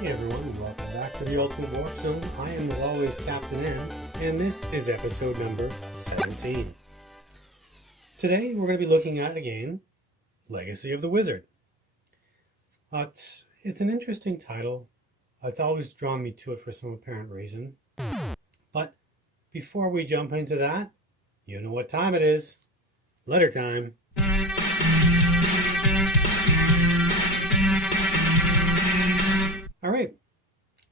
Hey everyone, and welcome back to the Ultimate Warp Zone. I am, as always, Captain N, and this is episode number 17. Today we're going to be looking at, again, Legacy of the Wizard. It's an interesting title. It's always drawn me to it for some apparent reason. But before we jump into that, you know what time it is. Letter time. All right,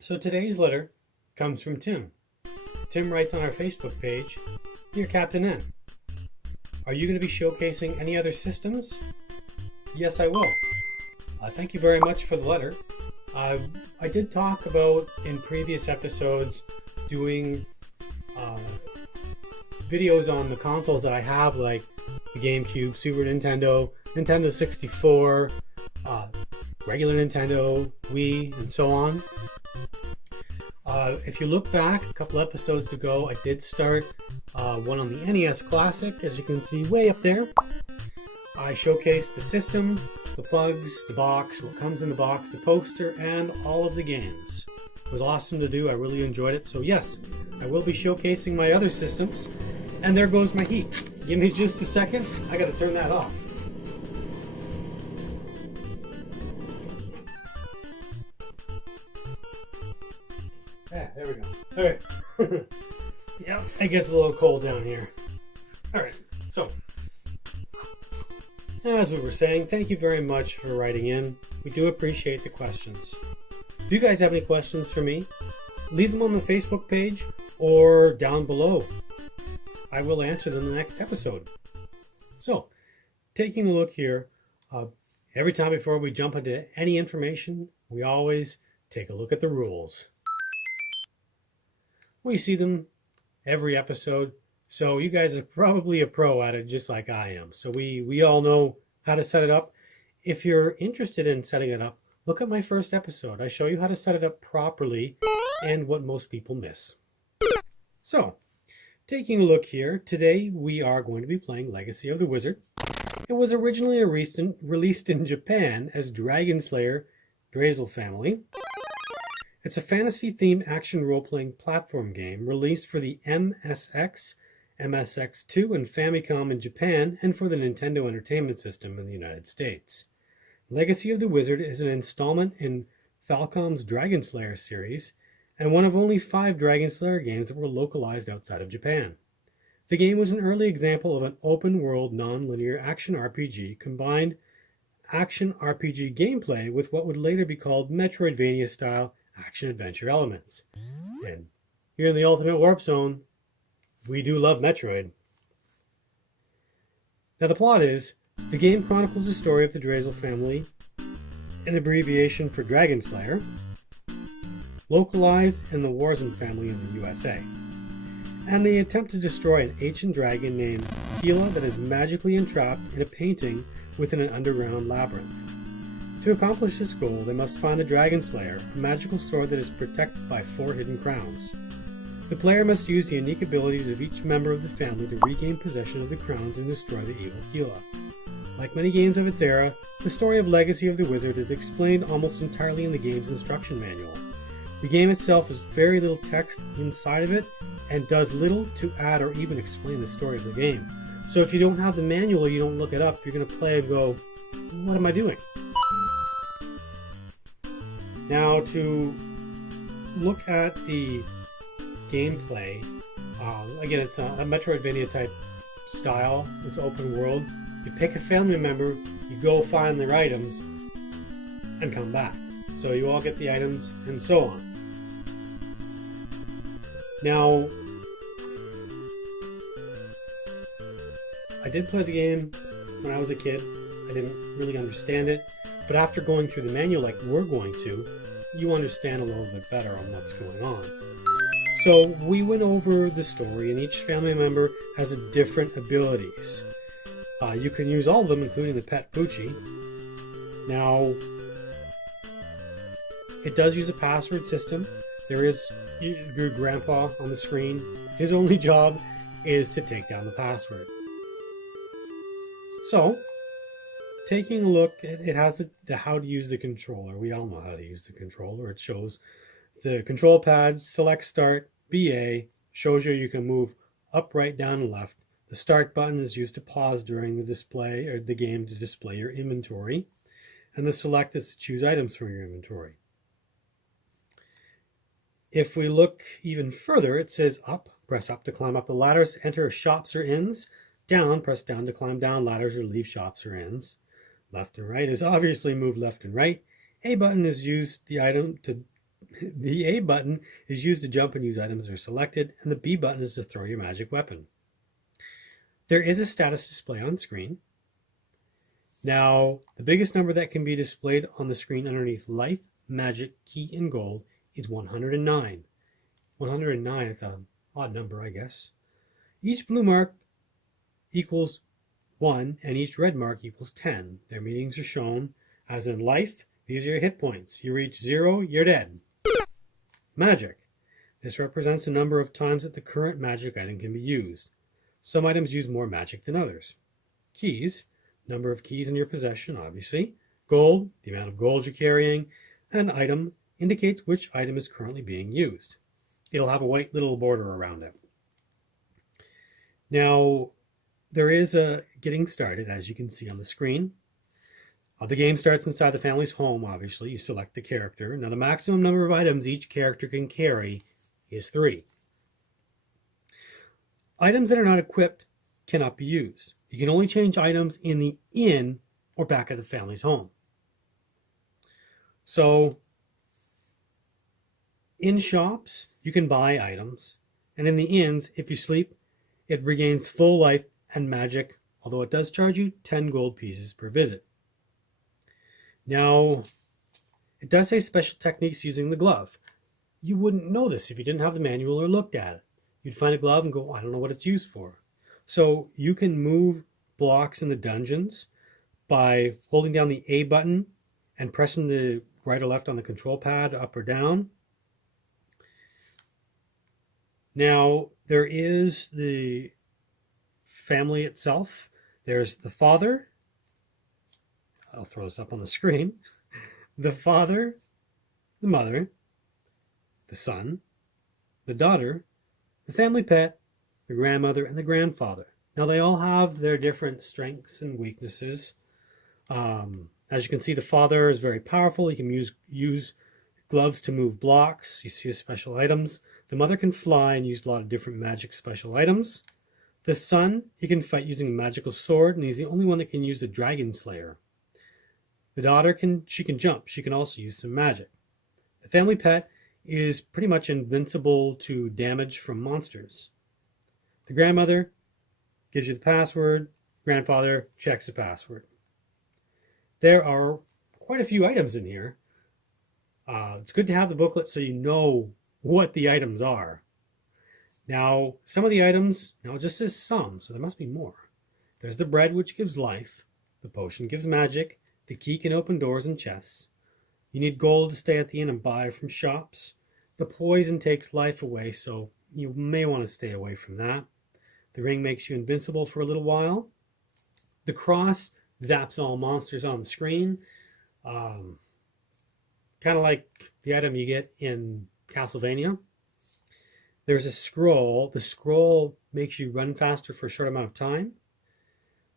so today's letter comes from Tim. Tim writes on our Facebook page, "Dear Captain N, are you going to be showcasing any other systems?" Yes, I will. Thank you very much for the letter. I did talk about in previous episodes doing videos on the consoles that I have, like the GameCube, Super Nintendo, Nintendo 64, regular Nintendo, Wii, and so on. If you look back a couple episodes ago, I did start one on the NES Classic, as you can see way up there. I showcased the system, the plugs, the box, what comes in the box, the poster, and all of the games. It was awesome to do. I really enjoyed it. So yes, I will be showcasing my other systems. And there goes my heat. Give me just a second. I gotta turn that off. Yeah, there we go. Okay. Yep, it gets a little cold down here. Alright, so as we were saying, thank you very much for writing in. We do appreciate the questions. If you guys have any questions for me, leave them on the Facebook page or down below. I will answer them in the next episode. So, taking a look here, every time before we jump into any information, we always take a look at the rules. We see them every episode, so you guys are probably a pro at it just like I am. So we all know how to set it up. If you're interested in setting it up, look at my first episode. I show you how to set it up properly and what most people miss. So, taking a look here, today we are going to be playing Legacy of the Wizard. It was originally released in Japan as Dragon Slayer Drazel Family. It's a fantasy-themed action role-playing platform game released for the MSX, MSX2, and Famicom in Japan and for the Nintendo Entertainment System in the United States. Legacy of the Wizard is an installment in Falcom's Dragon Slayer series and one of only 5 Dragon Slayer games that were localized outside of Japan. The game was an early example of an open-world, non-linear action RPG combined action RPG gameplay with what would later be called Metroidvania-style action-adventure elements. And here in the Ultimate Warp Zone, we do love Metroid. Now the plot is, the game chronicles the story of the Drazel family, an abbreviation for Dragon Slayer, localized in the Warzone family in the USA. And they attempt to destroy an ancient dragon named Keela that is magically entrapped in a painting within an underground labyrinth. To accomplish this goal, they must find the Dragon Slayer, a magical sword that is protected by 4 hidden crowns. The player must use the unique abilities of each member of the family to regain possession of the crowns and destroy the evil Keela. Like many games of its era, the story of Legacy of the Wizard is explained almost entirely in the game's instruction manual. The game itself has very little text inside of it and does little to add or even explain the story of the game. So if you don't have the manual or you don't look it up, you're going to play and go, what am I doing? Now to look at the gameplay, again it's a Metroidvania type style, it's open world. You pick a family member, you go find their items, and come back. So you all get the items, and so on. Now, I did play the game when I was a kid. I didn't really understand it, but after going through the manual like we're going to, you understand a little bit better on what's going on. So we went over the story, and each family member has different abilities. You can use all of them, including the pet Poochie. Now, it does use a password system. There is your grandpa on the screen. His only job is to take down the password. So, taking a look, it has the how to use the controller. We all know how to use the controller. It shows the control pads, select start, BA, shows you can move up, right, down, and left. The start button is used to pause during the display or the game to display your inventory. And the select is to choose items from your inventory. If we look even further, it says up, press up to climb up the ladders, enter shops or inns. Down, press down to climb down ladders or leave shops or inns. Left and right is obviously move left and right. A button is used the A button is used to jump and use items that are selected, and the B button is to throw your magic weapon. There is a status display on screen. Now, the biggest number that can be displayed on the screen underneath life, magic, key, and gold is 109. 109 is an odd number, I guess. Each blue mark equals 1, and each red mark equals 10. Their meanings are shown as in life. These are your hit points. You reach 0, you're dead. Magic. This represents the number of times that the current magic item can be used. Some items use more magic than others. Keys. Number of keys in your possession, obviously. Gold. The amount of gold you're carrying. An item indicates which item is currently being used. It'll have a white little border around it. Now, there is a getting started, as you can see on the screen. The game starts inside the family's home, obviously. You select the character. Now, the maximum number of items each character can carry is 3. Items that are not equipped cannot be used. You can only change items in the inn or back at the family's home. So, in shops, you can buy items. And in the inns, if you sleep, it regains full life and magic, although it does charge you 10 gold pieces per visit. Now, it does say special techniques using the glove. You wouldn't know this if you didn't have the manual or looked at it. You'd find a glove and go, I don't know what it's used for. So you can move blocks in the dungeons by holding down the A button and pressing the right or left on the control pad, up or down. Now, there is the family itself. There's the father. I'll throw this up on the screen. The father, the mother, the son, the daughter, the family pet, the grandmother, and the grandfather. Now, they all have their different strengths and weaknesses. As you can see, the father is very powerful. He can use gloves to move blocks. You see his special items. The mother can fly and use a lot of different magic special items. The son, he can fight using a magical sword, and he's the only one that can use the dragon slayer. The daughter can jump. She can also use some magic. The family pet is pretty much invincible to damage from monsters. The grandmother gives you the password. Grandfather checks the password. There are quite a few items in here. It's good to have the booklet so you know what the items are. Now, some of the items, now it just says some, so there must be more. There's the bread, which gives life. The potion gives magic. The key can open doors and chests. You need gold to stay at the inn and buy from shops. The poison takes life away, so you may want to stay away from that. The ring makes you invincible for a little while. The cross zaps all monsters on the screen. Kind of like the item you get in Castlevania. There's a scroll. The scroll makes you run faster for a short amount of time.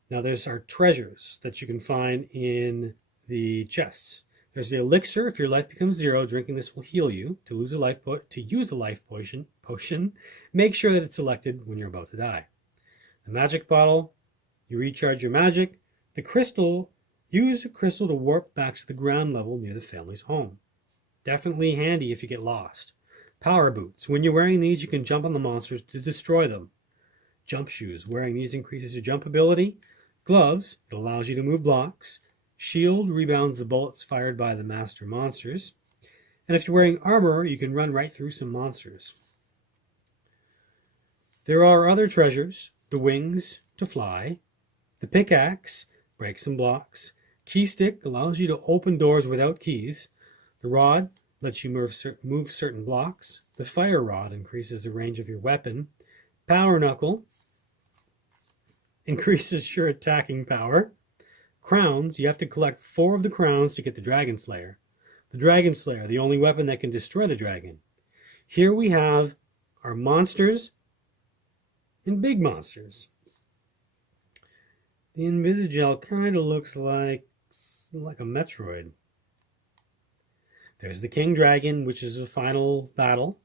Now there's our treasures that you can find in the chests. There's the elixir. If your life becomes 0, drinking this will heal you. To use a life potion, make sure that it's selected when you're about to die. The magic bottle, you recharge your magic. The crystal, use a crystal to warp back to the ground level near the family's home. Definitely handy if you get lost. Power boots. When you're wearing these, you can jump on the monsters to destroy them. Jump shoes. Wearing these increases your jump ability. Gloves. It allows you to move blocks. Shield rebounds the bullets fired by the master monsters. And if you're wearing armor, you can run right through some monsters. There are other treasures. The wings to fly. The pickaxe breaks some blocks. Key stick allows you to open doors without keys. The rod lets you move certain blocks. The fire rod increases the range of your weapon. Power knuckle increases your attacking power. crowns. You have to collect 4 of the crowns to get the Dragon Slayer. The Dragon Slayer, the only weapon that can destroy the dragon. Here we have our monsters and big monsters. The Invisigel kind of looks like a Metroid. There's the King Dragon, which is the final battle.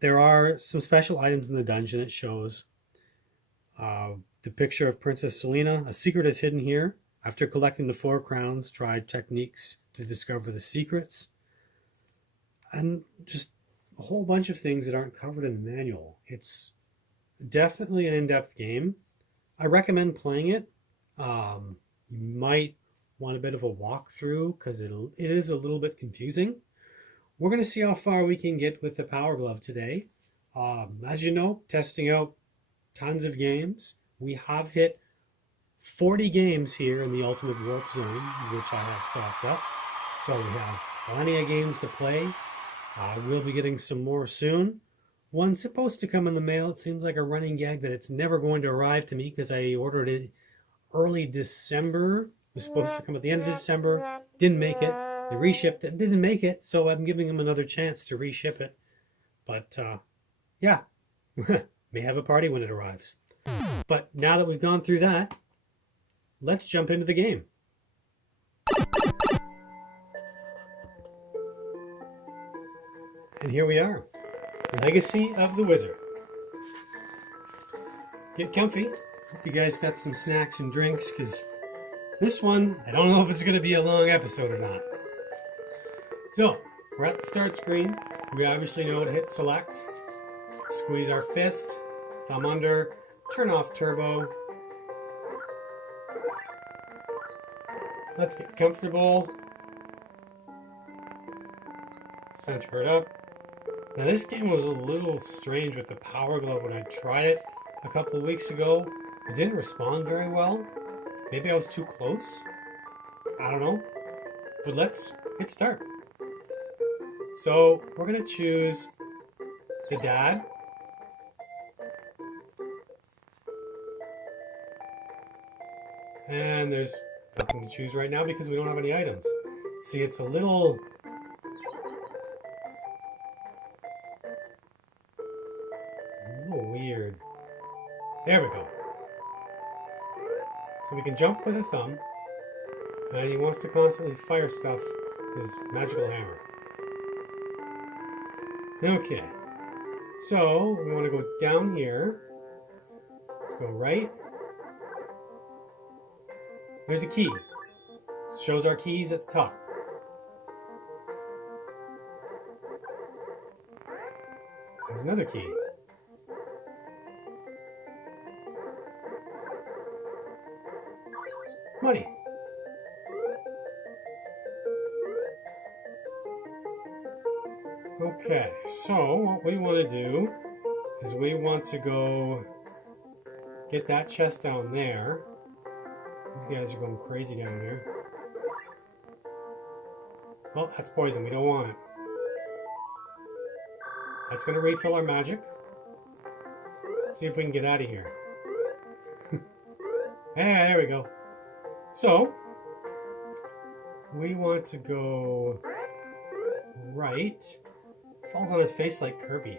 There are some special items in the dungeon that shows the picture of Princess Selena. A secret is hidden here. After collecting the 4 crowns, try techniques to discover the secrets. And just a whole bunch of things that aren't covered in the manual. It's definitely an in-depth game. I recommend playing it. You might want a bit of a walkthrough because it is a little bit confusing. We're going to see how far we can get with the Power Glove today. As you know, testing out tons of games. We have hit 40 games here in the Ultimate Warp Zone, which I have stocked up. So we have plenty of games to play. We'll be getting some more soon. One's supposed to come in the mail. It seems like a running gag that it's never going to arrive to me because I ordered it early December. It was supposed to come at the end of December. Didn't make it. They reshipped it. Didn't make it. So I'm giving them another chance to reship it. But yeah, may have a party when it arrives. But now that we've gone through that, let's jump into the game. And here we are. Legacy of the Wizard. Get comfy. Hope you guys got some snacks and drinks, because this one, I don't know if it's going to be a long episode or not. So, we're at the start screen. We obviously know to hit select. Squeeze our fist. Thumb under. Turn off turbo. Let's get comfortable. Center it up. Now this game was a little strange with the Power Glove when I tried it a couple of weeks ago. It didn't respond very well. Maybe I was too close. I don't know. But let's hit start. So we're going to choose the dad. And there's nothing to choose right now because we don't have any items. See, it's a little... weird. There we go. So we can jump with a thumb, and he wants to constantly fire stuff with his magical hammer. Okay, so we want to go down here. Let's go right. There's a key. It shows our keys at the top. There's another key. Money. Okay, so what we want to do is we want to go get that chest down there. These guys are going crazy down there. Well, that's poison. We don't want it. That's going to refill our magic. Let's see if we can get out of here. Hey, there we go. So, we want to go right. Falls on his face like Kirby.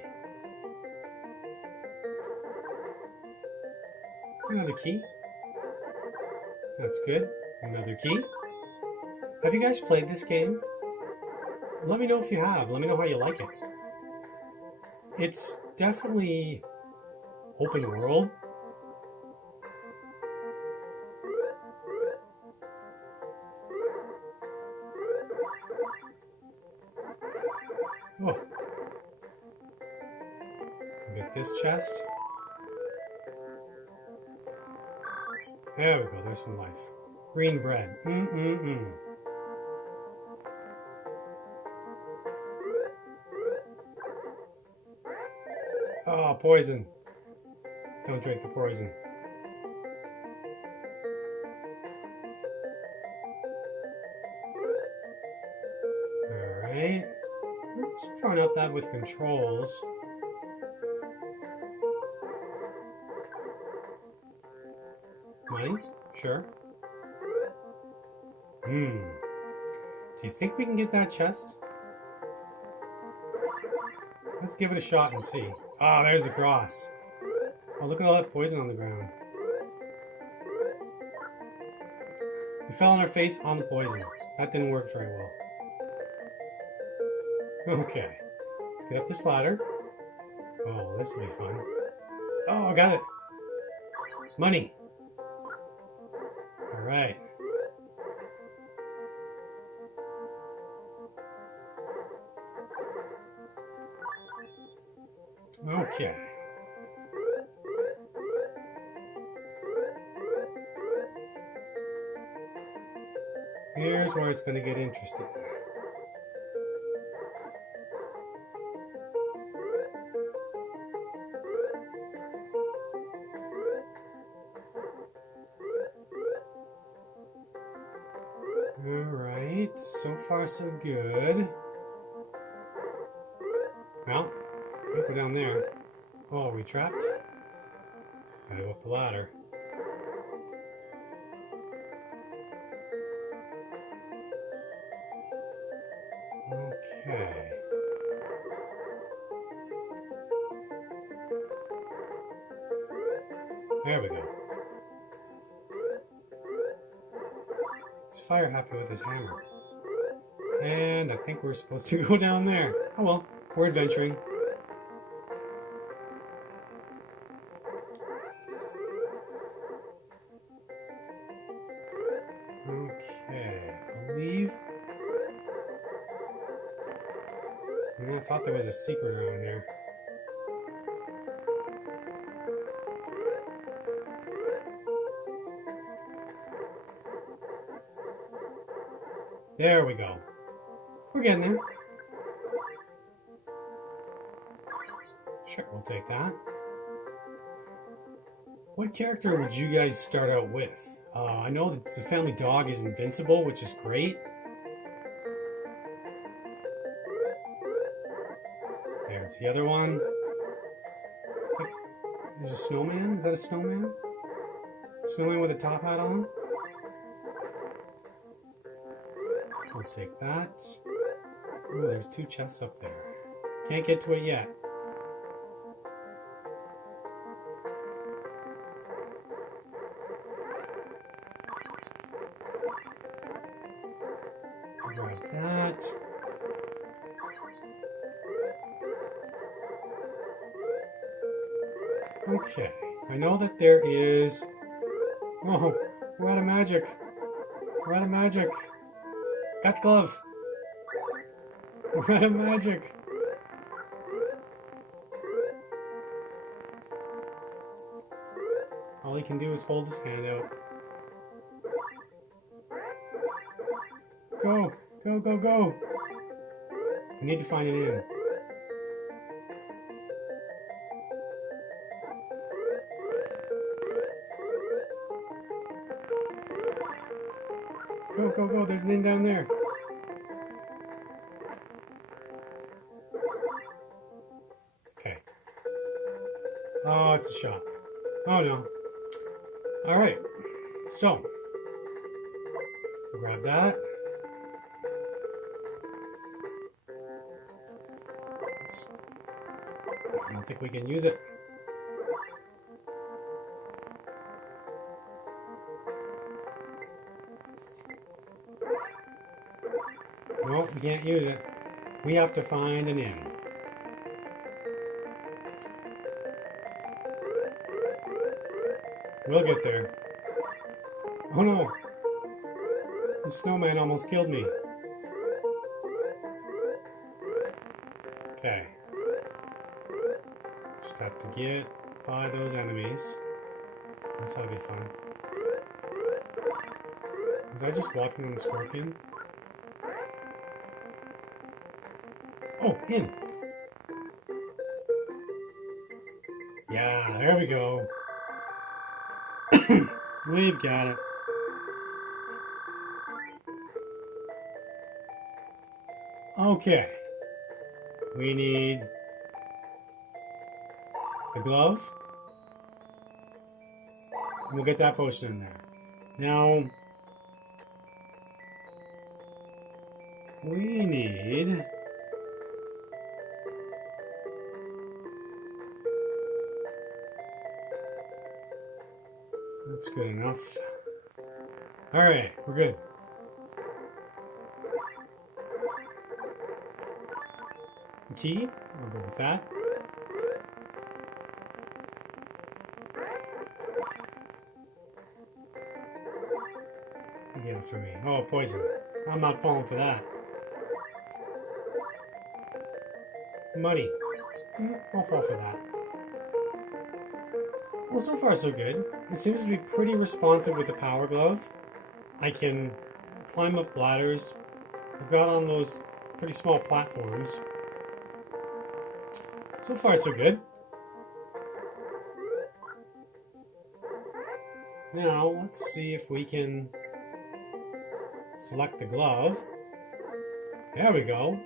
Another key. That's good. Another key. Have you guys played this game? Let me know if you have. Let me know how you like it. It's definitely open world. Oh. Get this chest. There we go, there's some life. Green bread. Oh, poison. Don't drink the poison. Alright. Let's front up that with controls. Money? Sure. Do you think we can get that chest? Let's give it a shot and see. Oh, there's the cross. Oh, look at all that poison on the ground. We fell on our face on the poison. That didn't work very well. Okay. Let's get up this ladder. Oh, this will be fun. Oh, I got it. Money. All right. Okay. Here's where it's going to get interesting. Alright, so far so good. Well, look, we're down there. Oh, are we trapped? Gotta go up the ladder. Okay. There we go. Is Fire happy with his hammer? And I think we're supposed to go down there. Oh well, we're adventuring. Okay, I believe. I thought there was a secret around here. There we go. We're getting there. Sure, we'll take that. What character would you guys start out with? I know that the family dog is invincible, which is great. There's the other one. There's a snowman. Is that a snowman? Snowman with a top hat on? We'll take that. Ooh, there's 2 chests up there. Can't get to it yet. Grab that. Okay, I know that there is... Oh, we're out of magic. We're out of magic. Got the glove. We're out of magic. All he can do is hold his hand out. Go, go, go, go. We need to find an inn. Go, go, go. There's an inn down there. Okay. Oh, it's a shop. Oh, no. All right. So, grab that. I don't think we can use it. No, we can't use it. We have to find an inn. We'll get there. Oh no! The snowman almost killed me. Okay. Just have to get by those enemies. That's how to be fun. Was I just walking on the scorpion? Oh, in! Yeah, there we go. We've got it. Okay. We need the glove. We'll get that potion in there. Now, We need... That's good enough. Alright, we're good. Key, we'll go with that. Get it for me. Oh, poison. I'm not falling for that. Money. I'll fall for that. Well, so far so good. It seems to be pretty responsive with the power glove. I can climb up ladders. I've got on those pretty small platforms. So far so good. Now, let's see if we can select the glove. There we go.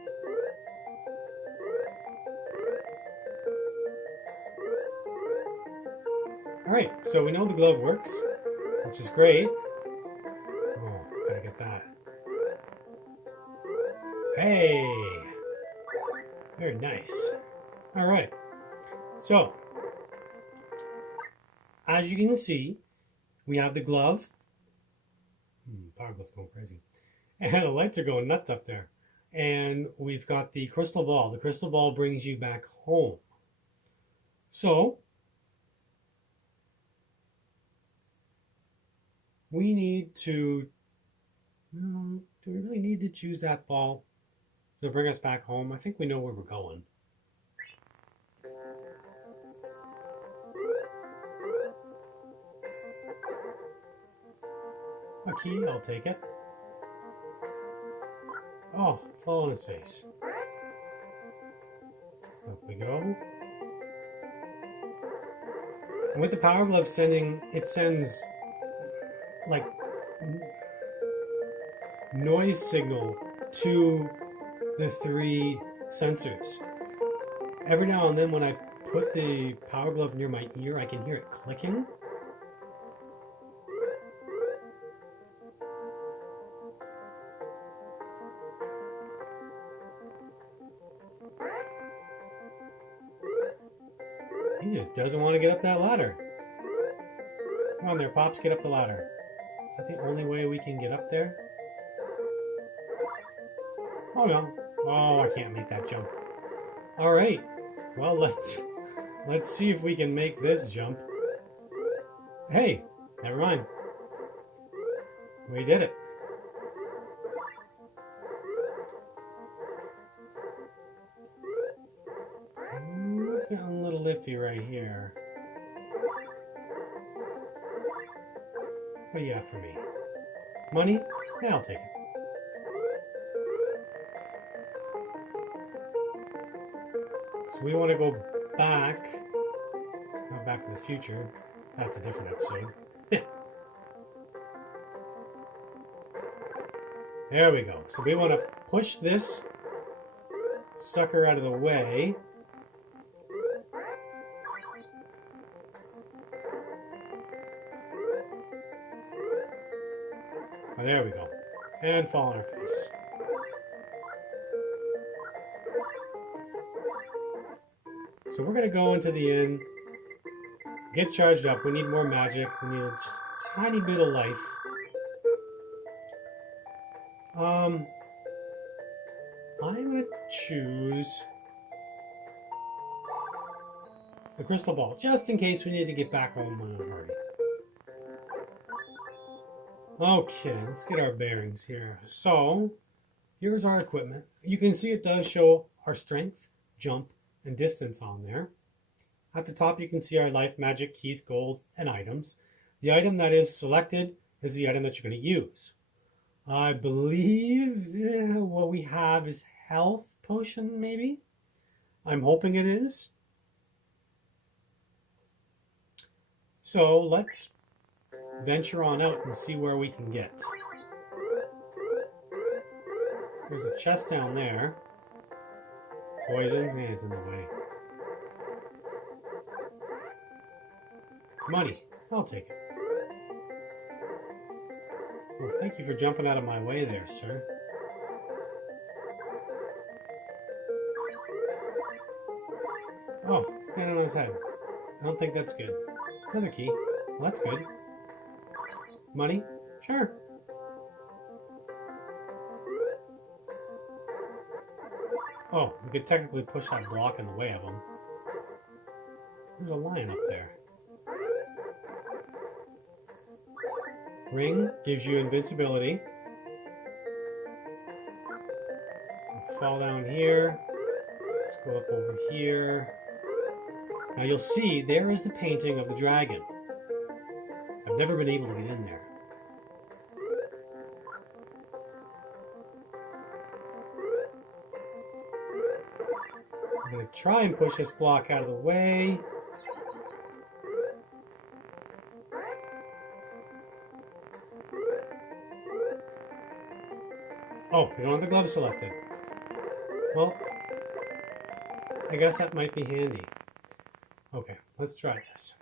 Alright, so we know the glove works, which is great. Oh, gotta get that. Hey! Very nice. Alright, so, as you can see, we have the glove. Power glove's going crazy. And the lights are going nuts up there. And we've got the crystal ball. The crystal ball brings you back home. So, we need to... do we really need to choose that ball to bring us back home? I think we know where we're going. A key, I'll take it. Oh, fall on his face. Up we go. And with the power glove sending, it sends like noise signal to the 3 sensors. Every now and then when I put the power glove near my ear, I can hear it clicking. He just doesn't want to get up that ladder. Come on there, Pops, get up the ladder. Is that the only way we can get up there? Oh no. Oh, I can't make that jump. Alright. Well, let's see if we can make this jump. Hey, never mind. We did it. It's getting a little iffy right here. What do you got for me? Money? Yeah, I'll take it. So we want to go back. Not Back to the Future. That's a different episode. There we go. So we want to push this sucker out of the way. Oh, there we go. And fall on our face. So we're going to go into the inn, get charged up. We need more magic. We need just a tiny bit of life. I'm going to choose the crystal ball, just in case we need to get back home in a hurry. Okay, let's get our bearings here. So, here's our equipment. You can see it does show our strength, jump, and distance on there. At the top, you can see our life, magic, keys, gold, and items. The item that is selected is the item that you're going to use. I believe what we have is health potion, maybe? I'm hoping it is. So let's venture on out and see where we can get. There's a chest down there. Poison? Man, it's in the way. Money. I'll take it. Well, thank you for jumping out of my way there, sir. Oh, standing on his head. I don't think that's good. Another key. Well, that's good. Money? Sure. Oh, we could technically push that block in the way of him. There's a lion up there. Ring gives you invincibility. Fall down here. Let's go up over here. Now you'll see there is the painting of the dragon. I've never been able to get in there. I'm going to try and push this block out of the way. Oh, we don't have the glove selected. Well, I guess that might be handy. Okay, let's try this.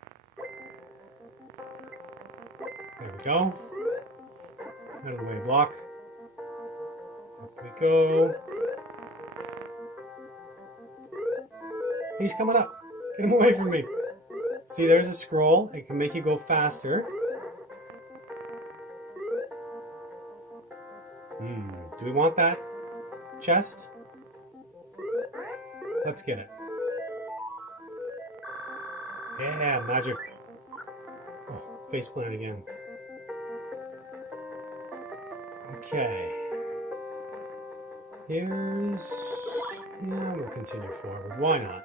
There we go. Out of the way, block. Up we go. He's coming up. Get him away from me. See, there's a scroll. It can make you go faster. Do we want that chest? Let's get it. Yeah, magic. Oh, faceplant again. Okay. Here's... Yeah, we'll continue forward. Why not?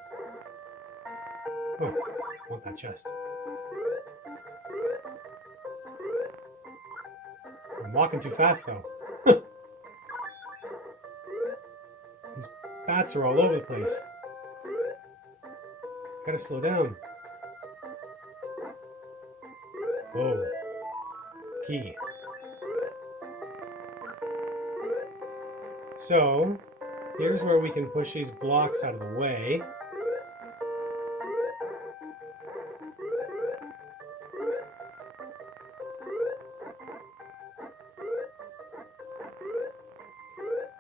Oh, I want that chest. I'm walking too fast, though. These bats are all over the place. Gotta slow down. Whoa. Key. So, here's where we can push these blocks out of the way.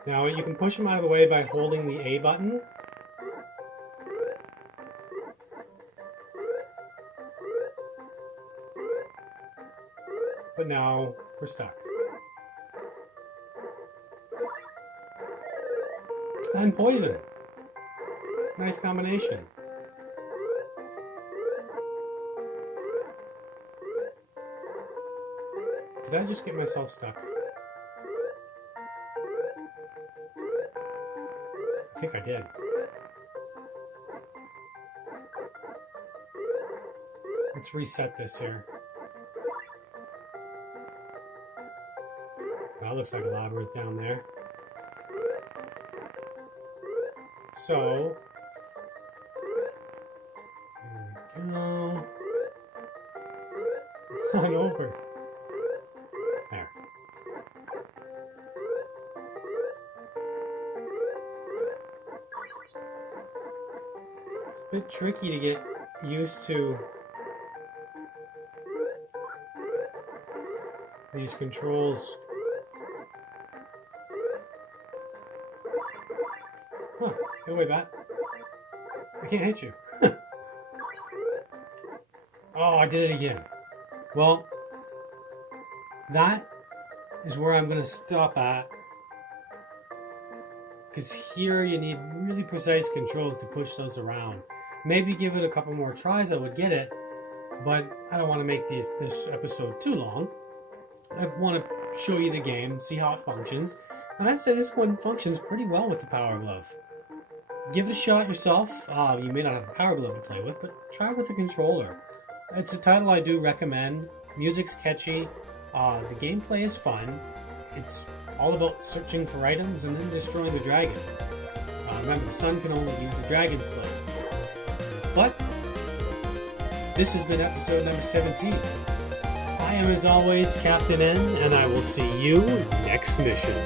Now, you can push them out of the way by holding the A button. But now, we're stuck. And poison. Nice combination. Did I just get myself stuck? I think I did. Let's reset this here. That looks like a labyrinth down there. So, here we go. On over. There. It's a bit tricky to get used to these controls. Huh, go away, bat. I can't hit you. Oh, I did it again. Well, that is where I'm going to stop at. Because here you need really precise controls to push those around. Maybe give it a couple more tries, I would get it. But I don't want to make this episode too long. I want to show you the game, see how it functions. And I'd say this one functions pretty well with the Power Glove. Give it a shot yourself. You may not have a Power Glove to play with, but try it with a controller. It's a title I do recommend. Music's catchy. The gameplay is fun. It's all about searching for items and then destroying the dragon. Remember, the sun can only use the dragon slave. But this has been episode number 17. I am, as always, Captain N, and I will see you next mission.